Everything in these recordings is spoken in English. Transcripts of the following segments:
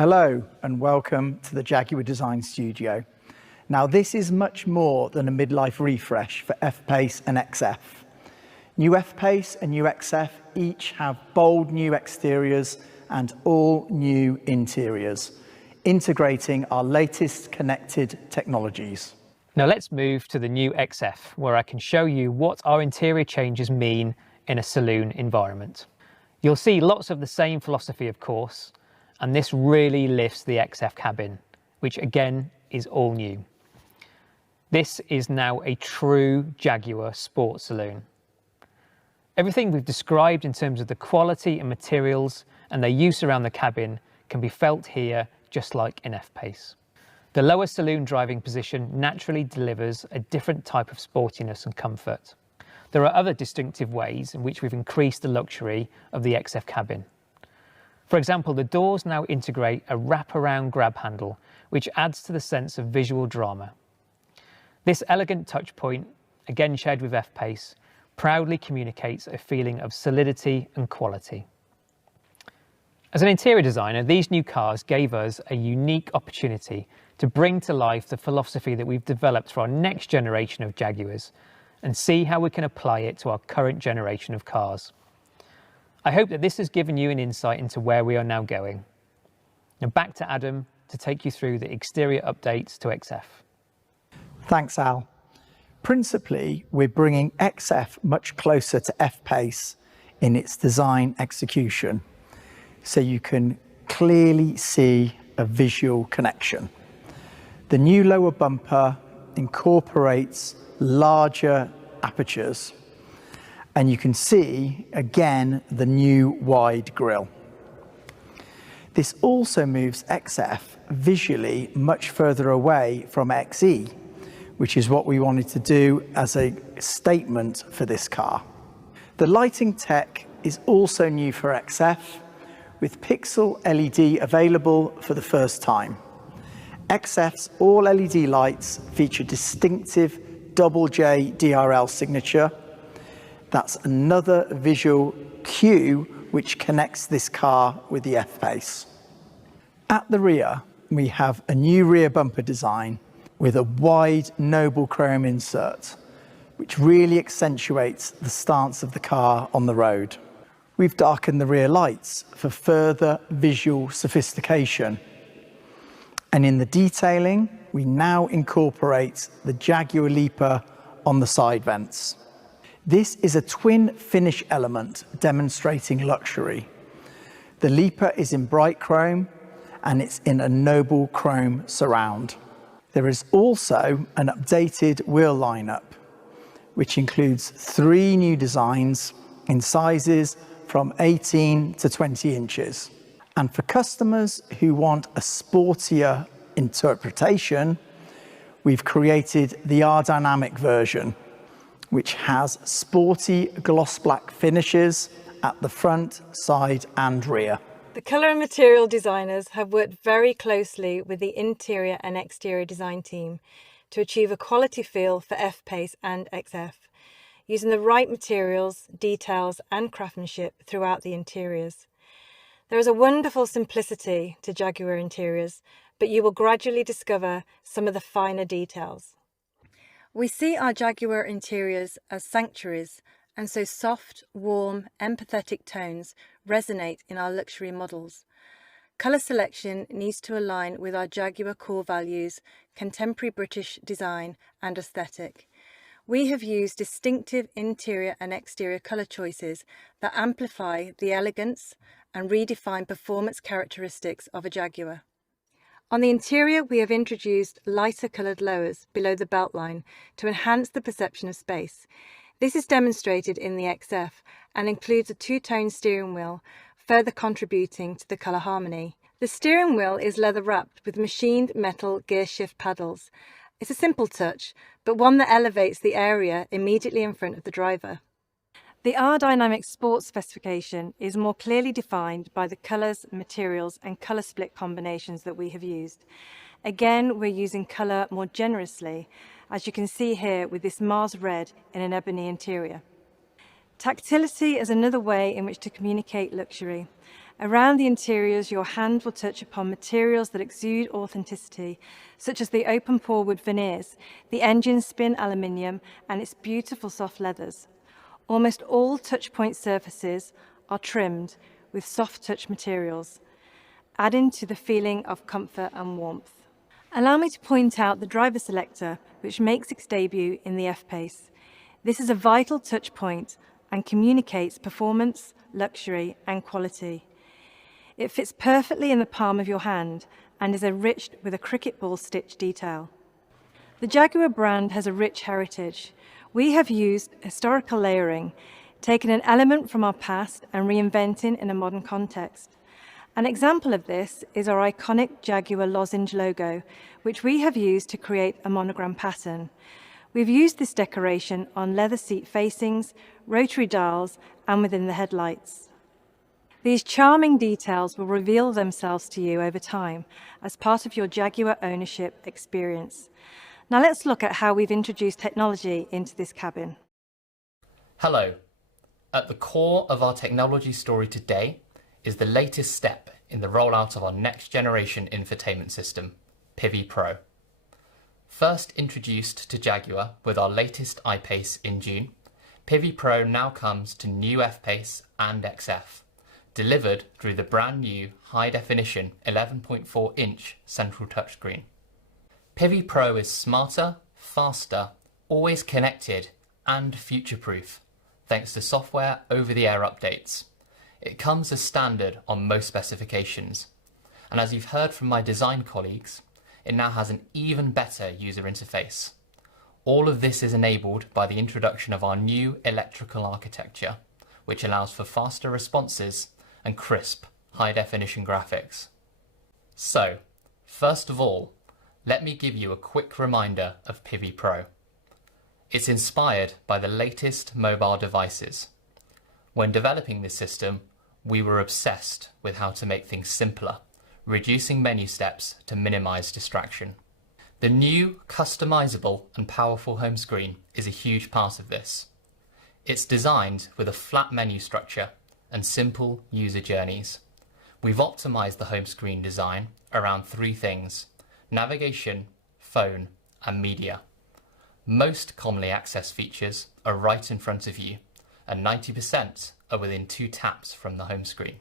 Hello and welcome to the Jaguar Design Studio. Now this is much more than a midlife refresh for F-Pace and XF. New F-Pace and new XF each have bold new exteriors and all new interiors, integrating our latest connected technologies. Now let's move to the new XF, where I can show you what our interior changes mean in a saloon environment. You'll see lots of the same philosophy, of course, and this really lifts the XF cabin, which again is all new. This is now a true Jaguar sports saloon. Everything we've described in terms of the quality and materials and their use around the cabin can be felt here just like in F-Pace. The lower saloon driving position naturally delivers a different type of sportiness and comfort. There are other distinctive ways in which we've increased the luxury of the XF cabin. For example, the doors now integrate a wraparound grab handle, which adds to the sense of visual drama. This elegant touch point, again shared with F-Pace, proudly communicates a feeling of solidity and quality. As an interior designer, these new cars gave us a unique opportunity to bring to life the philosophy that we've developed for our next generation of Jaguars and see how we can apply it to our current generation of cars. I hope that this has given you an insight into where we are now going. Now back to Adam to take you through the exterior updates to XF. Thanks, Al. Principally, we're bringing XF much closer to F-Pace in its design execution, so you can clearly see a visual connection. The new lower bumper incorporates larger apertures, and you can see again the new wide grille. This also moves XF visually much further away from XE, which is what we wanted to do as a statement for this car. The lighting tech is also new for XF, with pixel LED available for the first time. XF's all LED lights feature distinctive double J DRL signature. That's another visual cue which connects this car with the F-Pace. At the rear, we have a new rear bumper design with a wide noble chrome insert, which really accentuates the stance of the car on the road. We've darkened the rear lights for further visual sophistication. And in the detailing, we now incorporate the Jaguar Leaper on the side vents. This is a twin finish element demonstrating luxury. The Leaper is in bright chrome and it's in a noble chrome surround. There is also an updated wheel lineup, which includes 3 new designs in sizes from 18 to 20 inches. And for customers who want a sportier interpretation, we've created the R-Dynamic version, which has sporty gloss black finishes at the front, side and rear. The colour and material designers have worked very closely with the interior and exterior design team to achieve a quality feel for F-Pace and XF, using the right materials, details and craftsmanship throughout the interiors. There is a wonderful simplicity to Jaguar interiors, but you will gradually discover some of the finer details. We see our Jaguar interiors as sanctuaries, and so soft, warm, empathetic tones resonate in our luxury models. Colour selection needs to align with our Jaguar core values, contemporary British design and aesthetic. We have used distinctive interior and exterior colour choices that amplify the elegance and redefine performance characteristics of a Jaguar. On the interior, we have introduced lighter coloured lowers below the beltline to enhance the perception of space. This is demonstrated in the XF and includes a 2-tone steering wheel, further contributing to the colour harmony. The steering wheel is leather wrapped with machined metal gear shift paddles. It's a simple touch, but one that elevates the area immediately in front of the driver. The R-Dynamic Sport specification is more clearly defined by the colours, materials and colour split combinations that we have used. Again, we're using colour more generously, as you can see here with this Mars red in an ebony interior. Tactility is another way in which to communicate luxury, Around the interiors, your hand will touch upon materials that exude authenticity, such as the open-pore wood veneers, the engine spin aluminium, and its beautiful soft leathers. Almost all touch-point surfaces are trimmed with soft touch materials, adding to the feeling of comfort and warmth. Allow me to point out the driver selector, which makes its debut in the F-Pace. This is a vital touch point and communicates performance, luxury, and quality. It fits perfectly in the palm of your hand and is enriched with a cricket ball stitch detail. The Jaguar brand has a rich heritage. We have used historical layering, taken an element from our past and reinventing in a modern context. An example of this is our iconic Jaguar lozenge logo, which we have used to create a monogram pattern. We've used this decoration on leather seat facings, rotary dials, and within the headlights. These charming details will reveal themselves to you over time as part of your Jaguar ownership experience. Now let's look at how we've introduced technology into this cabin. Hello. At the core of our technology story today is the latest step in the rollout of our next generation infotainment system, Pivi Pro. First introduced to Jaguar with our latest I-Pace in June, Pivi Pro now comes to new F-Pace and XF, delivered through the brand new high-definition 11.4-inch central touchscreen. Pivi Pro is smarter, faster, always connected, and future-proof, thanks to software over-the-air updates. It comes as standard on most specifications, and as you've heard from my design colleagues, it now has an even better user interface. All of this is enabled by the introduction of our new electrical architecture, which allows for faster responses and crisp, high-definition graphics. So, first of all, let me give you a quick reminder of Pivi Pro. It's inspired by the latest mobile devices. When developing this system, we were obsessed with how to make things simpler, reducing menu steps to minimize distraction. The new, customizable and powerful home screen is a huge part of this. It's designed with a flat menu structure and simple user journeys. We've optimized the home screen design around three things: navigation, phone, and media. Most commonly accessed features are right in front of you, and 90% are within 2 taps from the home screen.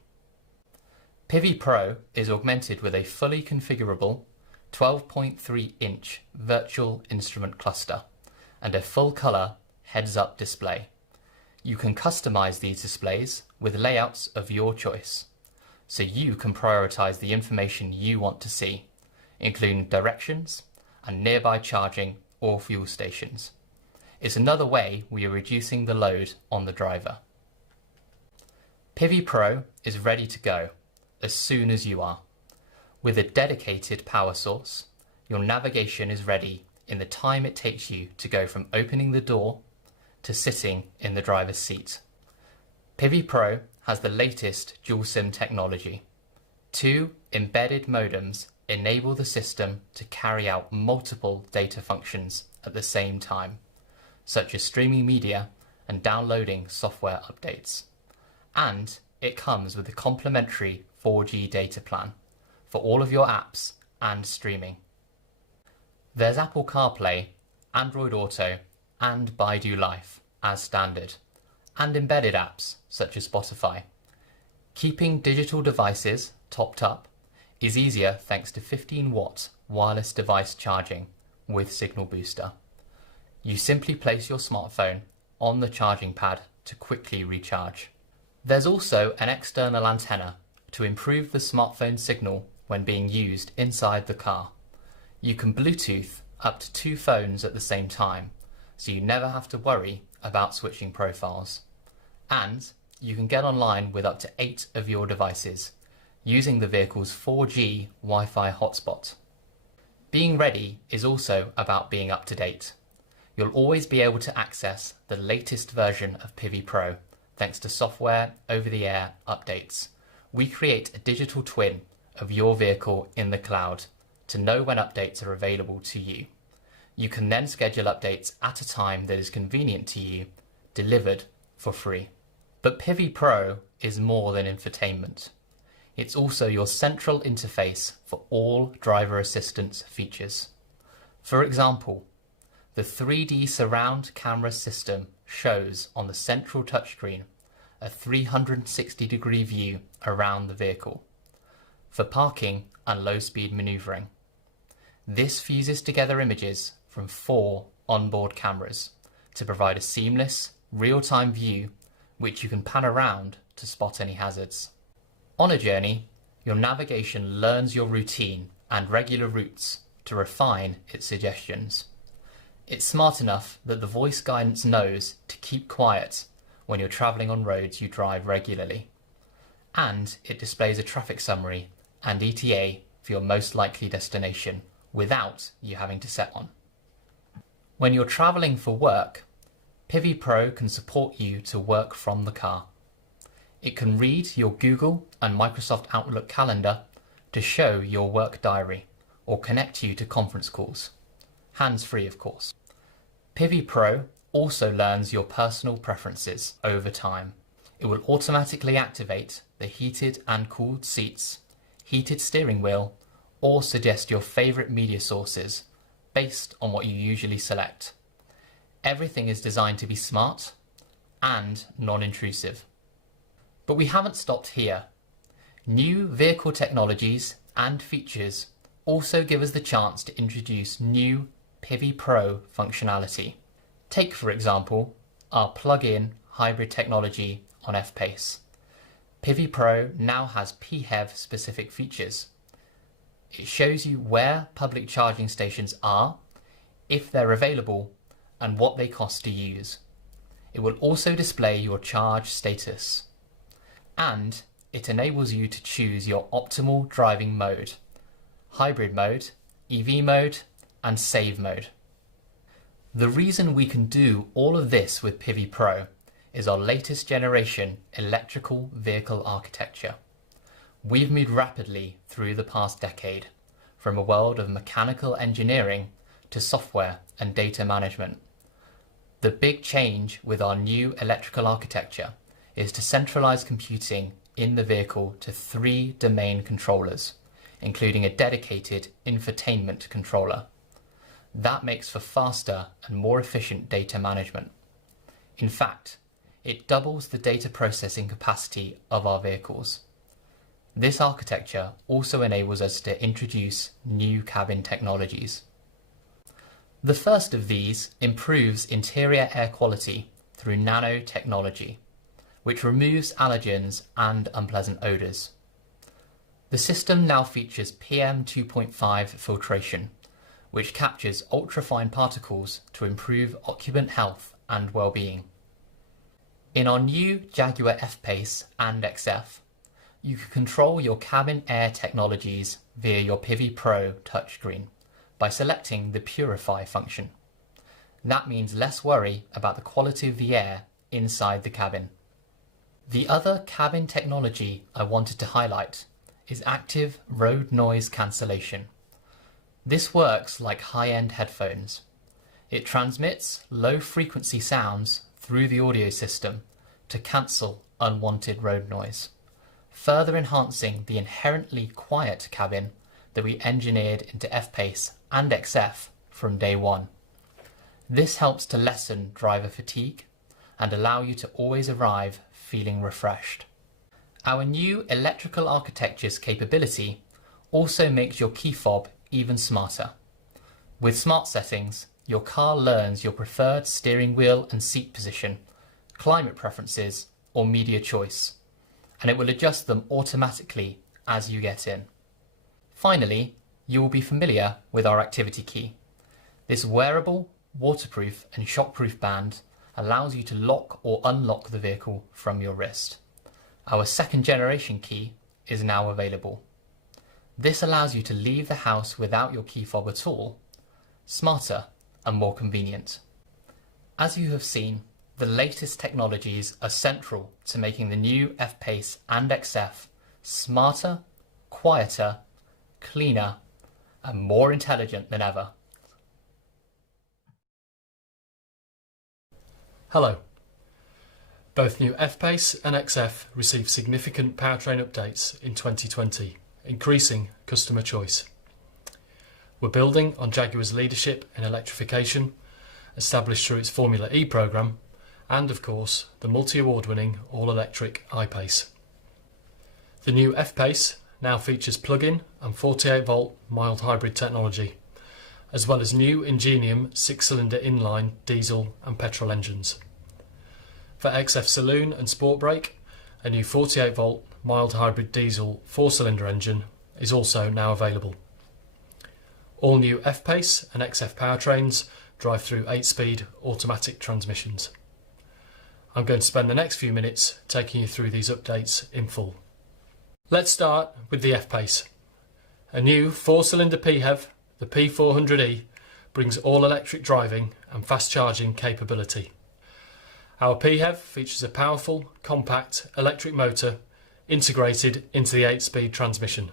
Pivi Pro is augmented with a fully configurable 12.3-inch virtual instrument cluster and a full-color heads-up display. You can customize these displays with layouts of your choice, so you can prioritize the information you want to see, including directions and nearby charging or fuel stations. It's another way we are reducing the load on the driver. Pivi Pro is ready to go as soon as you are. With a dedicated power source, your navigation is ready in the time it takes you to go from opening the door to sitting in the driver's seat. Pivi Pro has the latest dual SIM technology. 2 embedded modems enable the system to carry out multiple data functions at the same time, such as streaming media and downloading software updates. And it comes with a complimentary 4G data plan for all of your apps and streaming. There's Apple CarPlay, Android Auto, and Baidu Life as standard, and embedded apps such as Spotify. Keeping digital devices topped up is easier thanks to 15-watt wireless device charging with Signal Booster. You simply place your smartphone on the charging pad to quickly recharge. There's also an external antenna to improve the smartphone signal when being used inside the car. You can Bluetooth up to 2 phones at the same time, so you never have to worry about switching profiles. And you can get online with up to 8 of your devices, using the vehicle's 4G Wi-Fi hotspot. Being ready is also about being up to date. You'll always be able to access the latest version of Pivi Pro thanks to software over-the-air updates. We create a digital twin of your vehicle in the cloud to know when updates are available to you. You can then schedule updates at a time that is convenient to you, delivered for free. But Pivi Pro is more than infotainment. it's also your central interface for all driver assistance features. For example, the 3D surround camera system shows on the central touchscreen a 360-degree view around the vehicle for parking and low-speed maneuvering. This fuses together images from 4 onboard cameras to provide a seamless, real-time view which you can pan around to spot any hazards. On a journey, your navigation learns your routine and regular routes to refine its suggestions. It's smart enough that the voice guidance knows to keep quiet when you're travelling on roads you drive regularly. And it displays a traffic summary and ETA for your most likely destination without you having to set one. When you're travelling for work, Pivi Pro can support you to work from the car. It can read your Google and Microsoft Outlook calendar to show your work diary or connect you to conference calls. Hands-free, of course. Pivi Pro also learns your personal preferences over time. It will automatically activate the heated and cooled seats, heated steering wheel, or suggest your favourite media sources based on what you usually select. Everything is designed to be smart and non-intrusive. But we haven't stopped here. New vehicle technologies and features also give us the chance to introduce new Pivi Pro functionality. Take, for example, our plug-in hybrid technology on F-Pace. Pivi Pro now has PHEV specific features. It shows you where public charging stations are, if they're available, and what they cost to use. It will also display your charge status. And it enables you to choose your optimal driving mode: hybrid mode, EV mode, and save mode. The reason we can do all of this with Pivi Pro is our latest generation electrical vehicle architecture. We've moved rapidly through the past decade, from a world of mechanical engineering to software and data management. The big change with our new electrical architecture is to centralize computing in the vehicle to 3 domain controllers, including a dedicated infotainment controller. That makes for faster and more efficient data management. In fact, it doubles the data processing capacity of our vehicles. This architecture also enables us to introduce new cabin technologies. The first of these improves interior air quality through nanotechnology, which removes allergens and unpleasant odours. The system now features PM2.5 filtration, which captures ultrafine particles to improve occupant health and well-being. In our new Jaguar F-Pace and XF, you can control your cabin air technologies via your Pivi Pro touchscreen by selecting the Purify function. That means less worry about the quality of the air inside the cabin. The other cabin technology I wanted to highlight is active road noise cancellation. This works like high-end headphones. It transmits low-frequency sounds through the audio system to cancel unwanted road noise, further enhancing the inherently quiet cabin that we engineered into F-Pace and XF from day one. This helps to lessen driver fatigue and allow you to always arrive feeling refreshed. Our new electrical architecture's capability also makes your key fob even smarter. With smart settings, your car learns your preferred steering wheel and seat position, climate preferences, or media choice, and it will adjust them automatically as you get in. Finally, you will be familiar with our activity key. This wearable, waterproof and shockproof band allows you to lock or unlock the vehicle from your wrist. Our second generation key is now available. This allows you to leave the house without your key fob at all, smarter and more convenient. As you have seen, the latest technologies are central to making the new F-Pace and XF smarter, quieter, cleaner, and more intelligent than ever. Hello. Both new F-Pace and XF received significant powertrain updates in 2020, increasing customer choice. We're building on Jaguar's leadership in electrification, established through its Formula E programme, and of course the multi-award winning all-electric I-Pace. The new F-Pace now features plug-in and 48-volt mild hybrid technology, as well as new Ingenium 6-cylinder inline diesel and petrol engines. For XF Saloon and Sport Brake, a new 48-volt mild hybrid diesel 4-cylinder engine is also now available. All new F-Pace and XF powertrains drive through 8-speed automatic transmissions. I'm going to spend the next few minutes taking you through these updates in full. Let's start with the F-Pace. A new 4-cylinder PHEV, the P400e, brings all-electric driving and fast charging capability. Our PHEV features a powerful, compact electric motor integrated into the 8-speed transmission.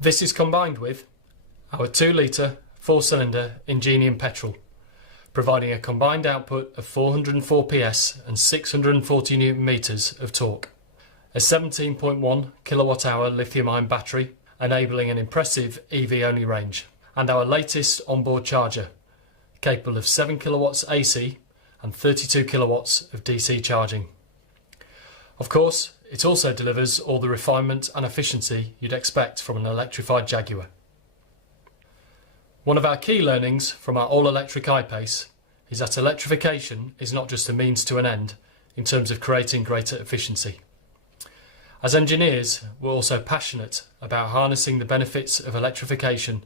This is combined with our 2-litre 4-cylinder Ingenium petrol, providing a combined output of 404 PS and 640 Newton meters of torque. A 17.1 kilowatt-hour lithium-ion battery, enabling an impressive EV-only range. And our latest onboard charger, capable of 7 kilowatts AC and 32 kilowatts of DC charging. Of course, it also delivers all the refinement and efficiency you'd expect from an electrified Jaguar. One of our key learnings from our all-electric I-Pace is that electrification is not just a means to an end in terms of creating greater efficiency. As engineers, we're also passionate about harnessing the benefits of electrification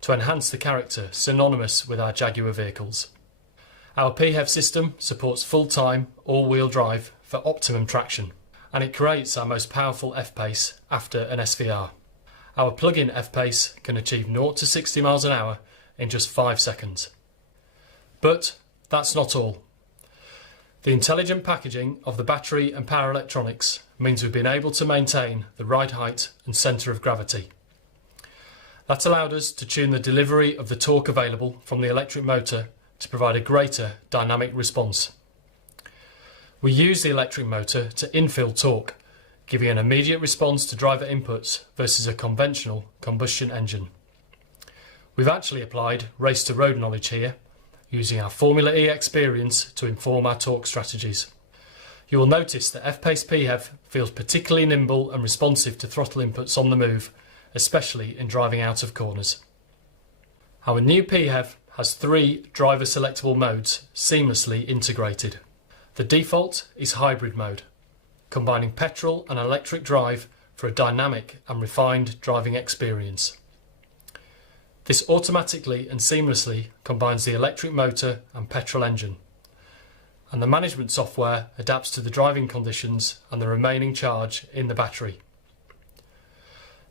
to enhance the character synonymous with our Jaguar vehicles. Our PHEV system supports full-time all-wheel drive for optimum traction, and it creates our most powerful F-Pace after an SVR. Our plug-in F-Pace can achieve 0 to 60 miles an hour in just 5 seconds. But that's not all. The intelligent packaging of the battery and power electronics means we've been able to maintain the ride height and centre of gravity. That allowed us to tune the delivery of the torque available from the electric motor to provide a greater dynamic response. We use the electric motor to infill torque, giving an immediate response to driver inputs versus a conventional combustion engine. We've actually applied race-to-road knowledge here, using our Formula E experience to inform our torque strategies. You will notice that F-Pace PHEV feels particularly nimble and responsive to throttle inputs on the move, especially in driving out of corners. Our new PHEV has 3 driver selectable modes seamlessly integrated. The default is hybrid mode, combining petrol and electric drive for a dynamic and refined driving experience. This automatically and seamlessly combines the electric motor and petrol engine, and the management software adapts to the driving conditions and the remaining charge in the battery.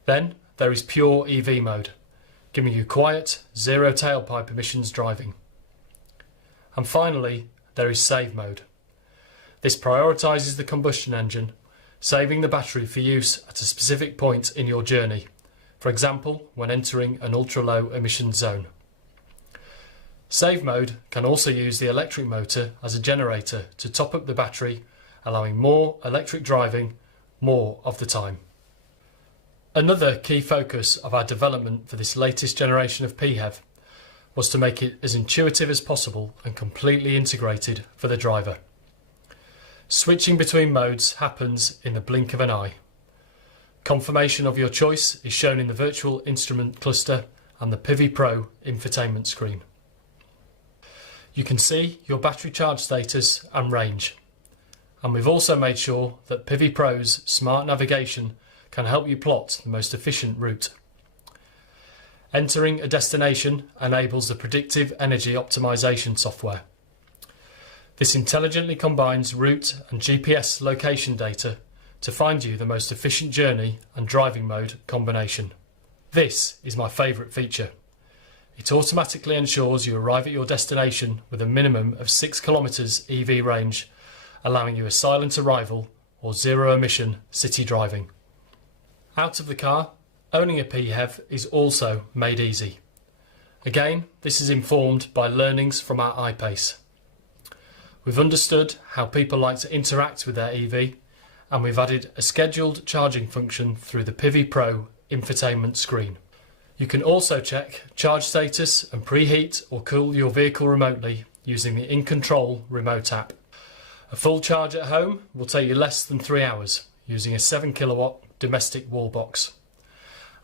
Then there is pure EV mode, giving you quiet, zero tailpipe emissions driving. And finally, there is save mode. This prioritises the combustion engine, saving the battery for use at a specific point in your journey, for example when entering an ultra-low emission zone. Save mode can also use the electric motor as a generator to top up the battery, allowing more electric driving more of the time. Another key focus of our development for this latest generation of PHEV was to make it as intuitive as possible and completely integrated for the driver. Switching between modes happens in the blink of an eye. Confirmation of your choice is shown in the virtual instrument cluster and the Pivi Pro infotainment screen. You can see your battery charge status and range. And we've also made sure that Pivi Pro's smart navigation can help you plot the most efficient route. Entering a destination enables the predictive energy optimization software. This intelligently combines route and GPS location data to find you the most efficient journey and driving mode combination. This is my favourite feature. It automatically ensures you arrive at your destination with a minimum of 6 kilometres EV range, allowing you a silent arrival or zero emission city driving. Out of the car, owning a PHEV is also made easy. Again, this is informed by learnings from our I-Pace. We've understood how people like to interact with their EV, and we've added a scheduled charging function through the Pivi Pro infotainment screen. You can also check charge status and preheat or cool your vehicle remotely using the In Control remote app. A full charge at home will take you less than 3 hours using a 7 kilowatt domestic wall box.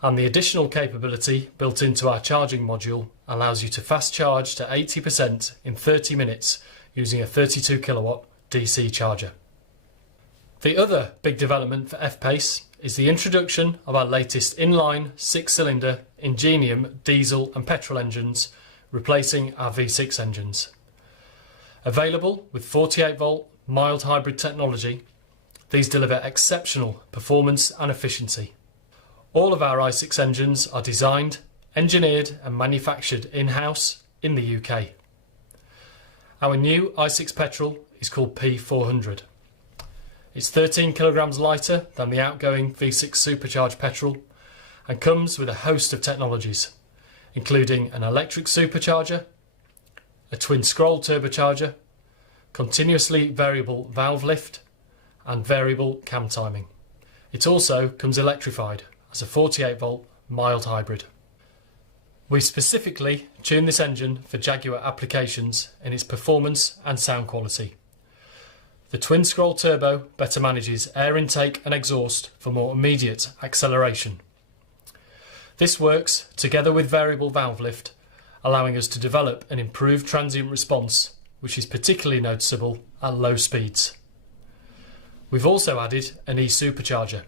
And the additional capability built into our charging module allows you to fast charge to 80% in 30 minutes using a 32 kilowatt DC charger. The other big development for F-Pace is the introduction of our latest inline 6-cylinder Ingenium diesel and petrol engines, replacing our V6 engines. Available with 48 volt mild hybrid technology, these deliver exceptional performance and efficiency. All of our i6 engines are designed, engineered and manufactured in-house in the UK. Our new i6 petrol is called P400. It's 13 kilograms lighter than the outgoing V6 supercharged petrol and comes with a host of technologies, including an electric supercharger, a twin scroll turbocharger, continuously variable valve lift and variable cam timing. It also comes electrified as a 48 volt mild hybrid. We specifically tuned this engine for Jaguar applications in its performance and sound quality. The twin scroll turbo better manages air intake and exhaust for more immediate acceleration. This works together with variable valve lift, allowing us to develop an improved transient response, which is particularly noticeable at low speeds. We've also added an e-supercharger,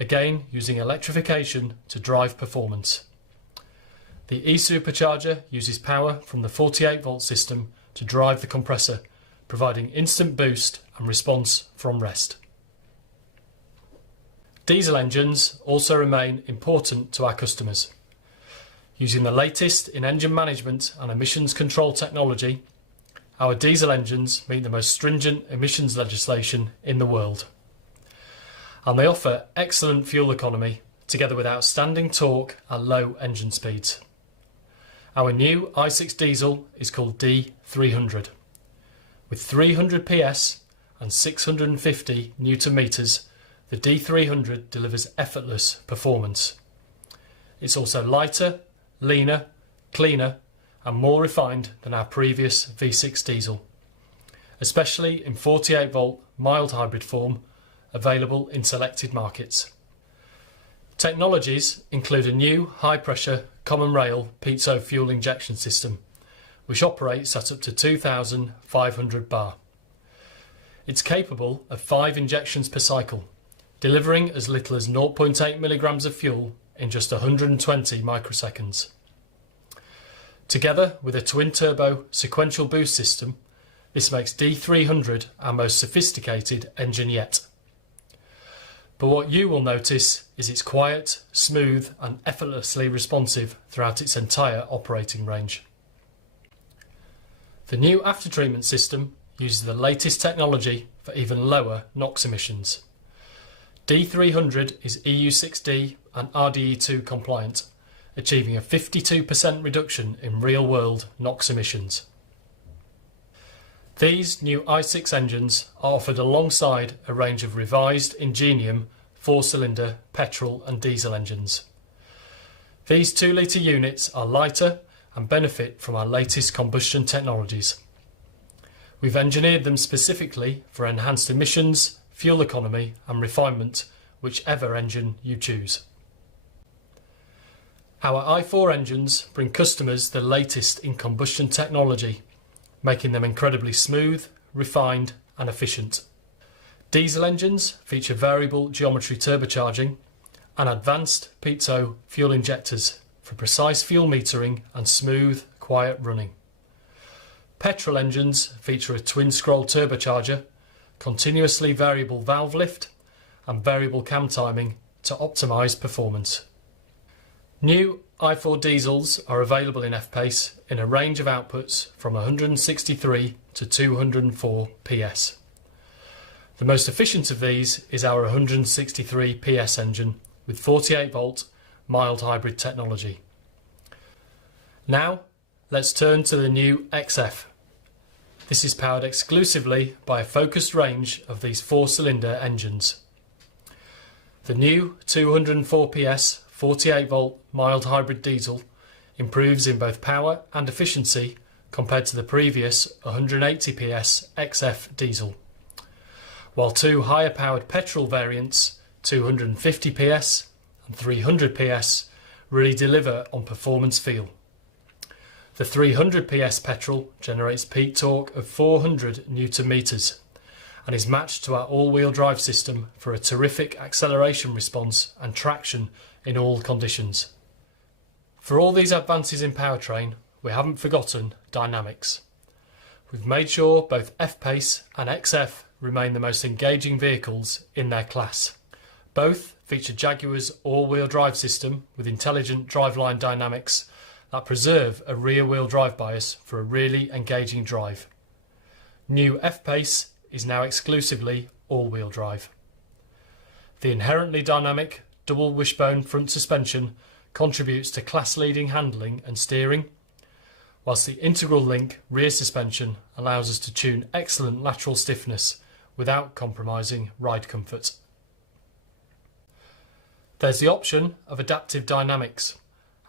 again using electrification to drive performance. The e-supercharger uses power from the 48 volt system to drive the compressor, providing instant boost and response from rest. Diesel engines also remain important to our customers. Using the latest in engine management and emissions control technology, our diesel engines meet the most stringent emissions legislation in the world. And they offer excellent fuel economy together with outstanding torque at low engine speeds. Our new i6 diesel is called D300. With 300 PS and 650 Newton meters, the D300 delivers effortless performance. It's also lighter, leaner, cleaner and more refined than our previous V6 diesel, especially in 48 volt mild hybrid form, available in selected markets. Technologies include a new high-pressure common rail piezo fuel injection system, which operates at up to 2,500 bar. It's capable of 5 injections per cycle, delivering as little as 0.8 milligrams of fuel in just 120 microseconds. Together with a twin-turbo sequential boost system, this makes D300 our most sophisticated engine yet. But what you will notice is it's quiet, smooth and effortlessly responsive throughout its entire operating range. The new aftertreatment system uses the latest technology for even lower NOx emissions. D300 is EU6D and RDE2 compliant, achieving a 52% reduction in real-world NOx emissions. These new i6 engines are offered alongside a range of revised Ingenium 4-cylinder petrol and diesel engines. These 2-litre units are lighter and benefit from our latest combustion technologies. We've engineered them specifically for enhanced emissions, fuel economy and refinement, whichever engine you choose. Our i4 engines bring customers the latest in combustion technology, making them incredibly smooth, refined and efficient. Diesel engines feature variable geometry turbocharging and advanced piezo fuel injectors for precise fuel metering and smooth, quiet running. Petrol engines feature a twin scroll turbocharger, continuously variable valve lift and variable cam timing to optimise performance. New i4 diesels are available in F-Pace in a range of outputs from 163 to 204 PS. The most efficient of these is our 163 PS engine with 48 volt mild hybrid technology. Now let's turn to the new XF. This is powered exclusively by a focused range of these 4-cylinder engines. The new 204 PS 48 volt mild hybrid diesel improves in both power and efficiency compared to the previous 180 PS XF diesel, while two higher powered petrol variants, 250 PS and 300 PS, really deliver on performance feel. The 300 PS petrol generates peak torque of 400 Newton meters and is matched to our all-wheel drive system for a terrific acceleration response and traction in all conditions. For all these advances in powertrain, we haven't forgotten dynamics. We've made sure both F-Pace and XF remain the most engaging vehicles in their class. Both feature Jaguar's all-wheel drive system with intelligent driveline dynamics that preserve a rear-wheel drive bias for a really engaging drive. New F-Pace is now exclusively all-wheel drive. The inherently dynamic double wishbone front suspension contributes to class-leading handling and steering, whilst the integral link rear suspension allows us to tune excellent lateral stiffness without compromising ride comfort. There's the option of adaptive dynamics,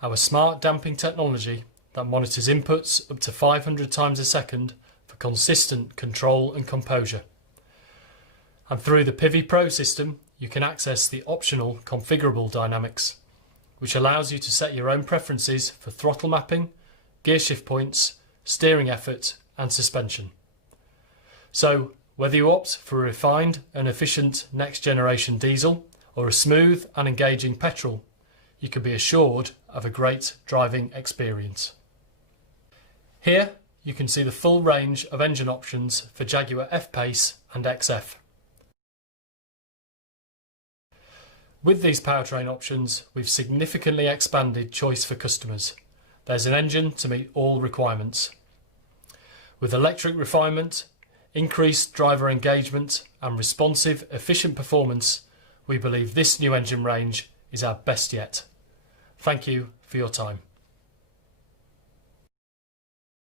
our smart damping technology that monitors inputs up to 500 times a second for consistent control and composure. And through the Pivi Pro system, you can access the optional configurable dynamics, which allows you to set your own preferences for throttle mapping, gear shift points, steering effort and suspension. So whether you opt for a refined and efficient next generation diesel or a smooth and engaging petrol, you can be assured of a great driving experience. Here you can see the full range of engine options for Jaguar F-Pace and XF. With these powertrain options, we've significantly expanded choice for customers. There's an engine to meet all requirements. With electric refinement, increased driver engagement and responsive, efficient performance, we believe this new engine range is our best yet. Thank you for your time.